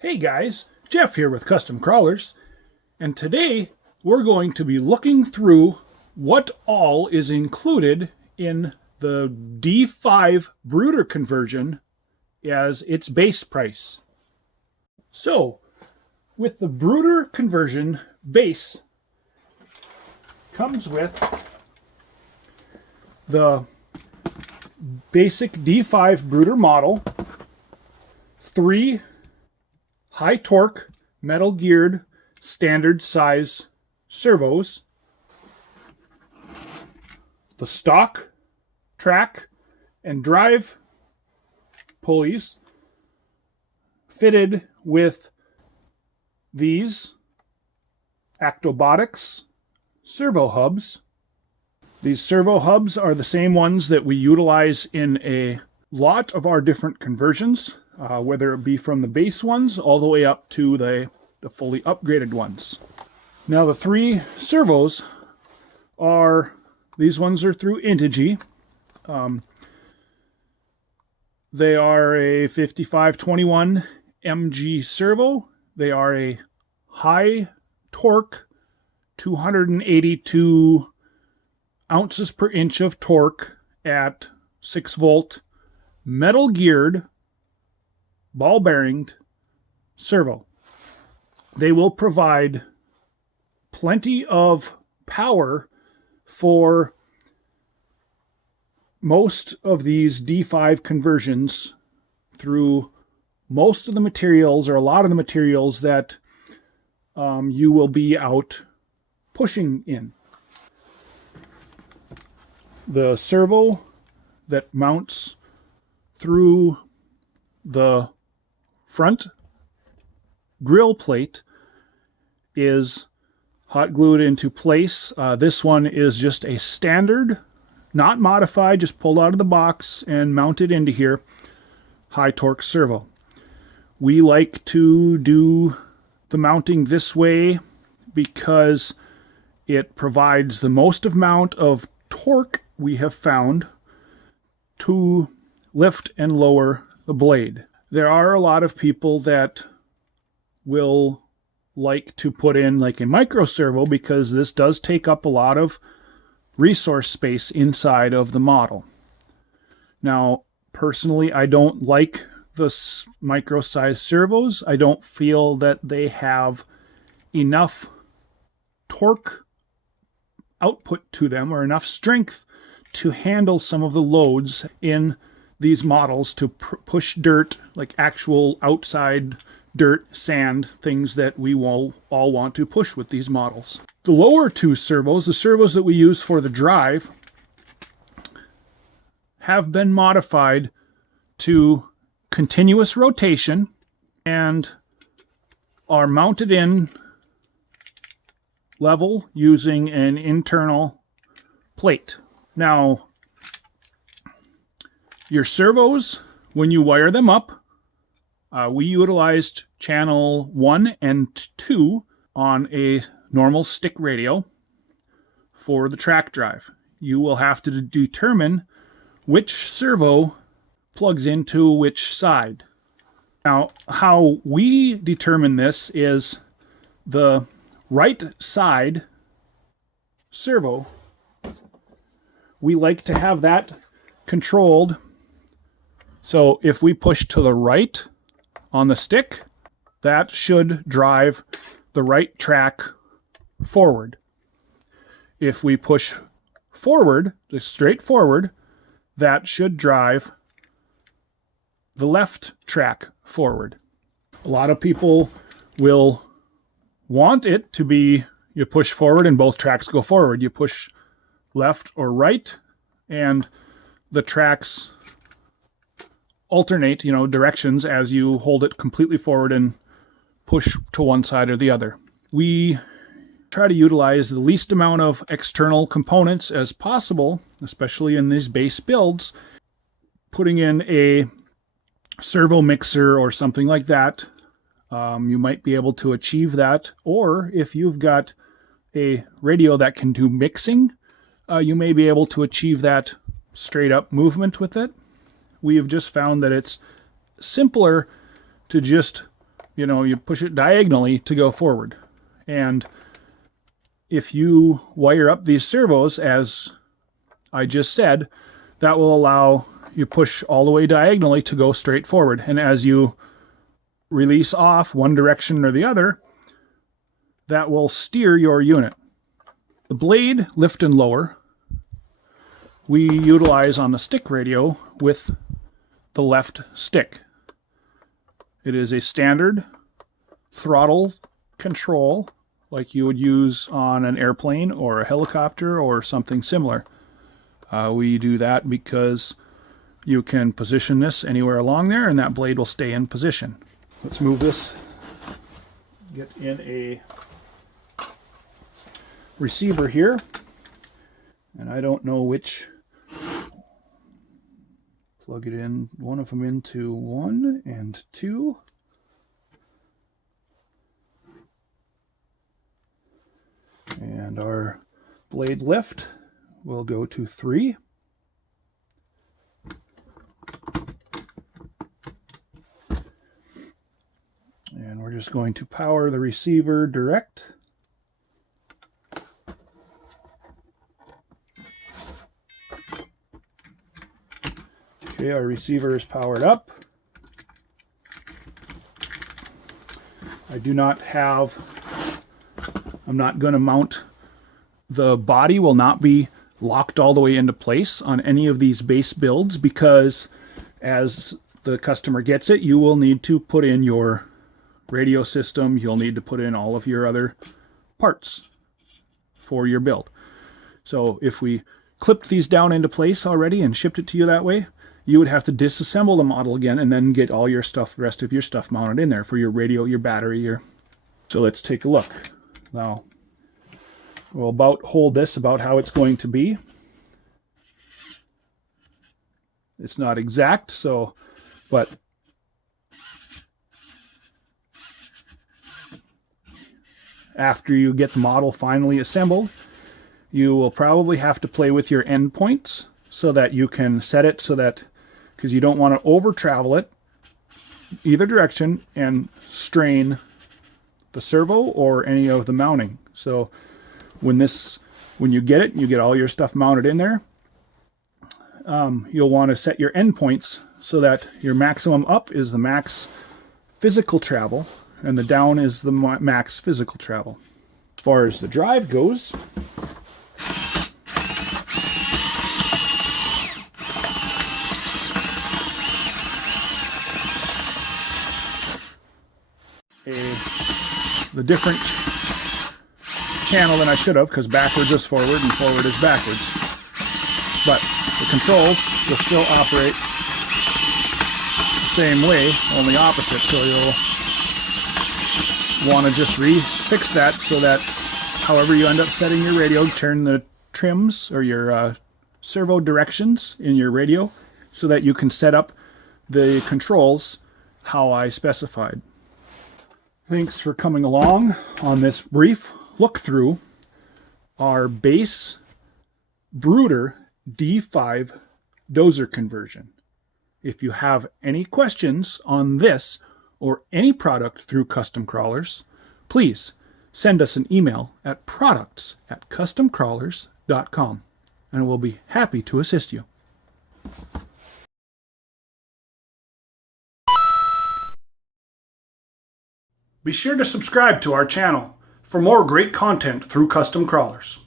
Hey guys, Jeff here with Custom Crawlerz, and today we're going to be looking through what all is included in the D5 Brooder conversion as its base price. So, with the Brooder conversion base comes with the basic D5 Brooder model, 3 high torque, metal geared, standard size servos, the stock, track, and drive pulleys fitted with these Actobotics servo hubs. These servo hubs are the same ones that we utilize in a lot of our different conversions. Whether it be from the base ones all the way up to the fully upgraded ones. Now the 3 servos these ones are through Integy. They are a 5521 MG servo. They are a high torque, 282 ounces per inch of torque at 6 volt, metal geared, ball bearinged servo. They will provide plenty of power for most of these D5 conversions through most of the materials, or a lot of the materials that you will be out pushing in. The servo that mounts through the front grill plate is hot glued into place. This one is just a standard, not modified, just pulled out of the box and mounted into here, high torque servo. We like to do the mounting this way because it provides the most amount of torque we have found to lift and lower the blade. There are a lot of people that will like to put in like a micro servo because this does take up a lot of resource space inside of the model. Now, personally, I don't like the micro size servos. I don't feel that they have enough torque output to them or enough strength to handle some of the loads in these models to push dirt, like actual outside dirt, sand, things that we will all want to push with these models. The lower 2 servos, the servos that we use for the drive, have been modified to continuous rotation and are mounted in level using an internal plate. Now, your servos, when you wire them up, we utilized channel 1 and 2 on a normal stick radio for the track drive. You will have to determine which servo plugs into which side. Now, how we determine this is the right side servo, we like to have that controlled. So if we push to the right on the stick, that should drive the right track forward. If we push forward, just straight forward, that should drive the left track forward. A lot of people will want it to be, you push forward and both tracks go forward. You push left or right and the tracks alternate, directions as you hold it completely forward and push to one side or the other. We try to utilize the least amount of external components as possible, especially in these base builds. Putting in a servo mixer or something like that, you might be able to achieve that. Or if you've got a radio that can do mixing, you may be able to achieve that straight up movement with it. We have just found that it's simpler to just you push it diagonally to go forward. And if you wire up these servos, as I just said, that will allow you push all the way diagonally to go straight forward. And as you release off one direction or the other, that will steer your unit. The blade lift and lower we utilize on the stick radio with the left stick. It is a standard throttle control like you would use on an airplane or a helicopter or something similar. We do that because you can position this anywhere along there and that blade will stay in position. Let's move this, get in a receiver here, and I don't know which. Plug it in, one of them into 1 and 2. And our blade lift will go to 3. And we're just going to power the receiver direct. Okay, our receiver is powered up. I'm not going to mount, the body will not be locked all the way into place on any of these base builds because as the customer gets it, you will need to put in your radio system, you'll need to put in all of your other parts for your build. So if we clipped these down into place already and shipped it to you that way, you would have to disassemble the model again and then get all your stuff, the rest of your stuff mounted in there for your radio, your battery, your... So let's take a look. Now, we'll about hold this about how it's going to be. It's not exact, so, but after you get the model finally assembled, you will probably have to play with your endpoints so that you can set it so that, because you don't want to over travel it either direction and strain the servo or any of the mounting. So when you get it, you get all your stuff mounted in there, you'll want to set your endpoints so that your maximum up is the max physical travel and the down is the max physical travel. As far as the drive goes, the different channel than I should have, because backwards is forward and forward is backwards. But the controls will still operate the same way, only opposite, so you'll want to just refix that so that however you end up setting your radio, turn the trims or your servo directions in your radio so that you can set up the controls how I specified. Thanks for coming along on this brief look through our base Brooder D5 dozer conversion. If you have any questions on this or any product through Custom Crawlerz, please send us an email at products@customcrawlerz.com and we'll be happy to assist you. Be sure to subscribe to our channel for more great content through Custom Crawlerz.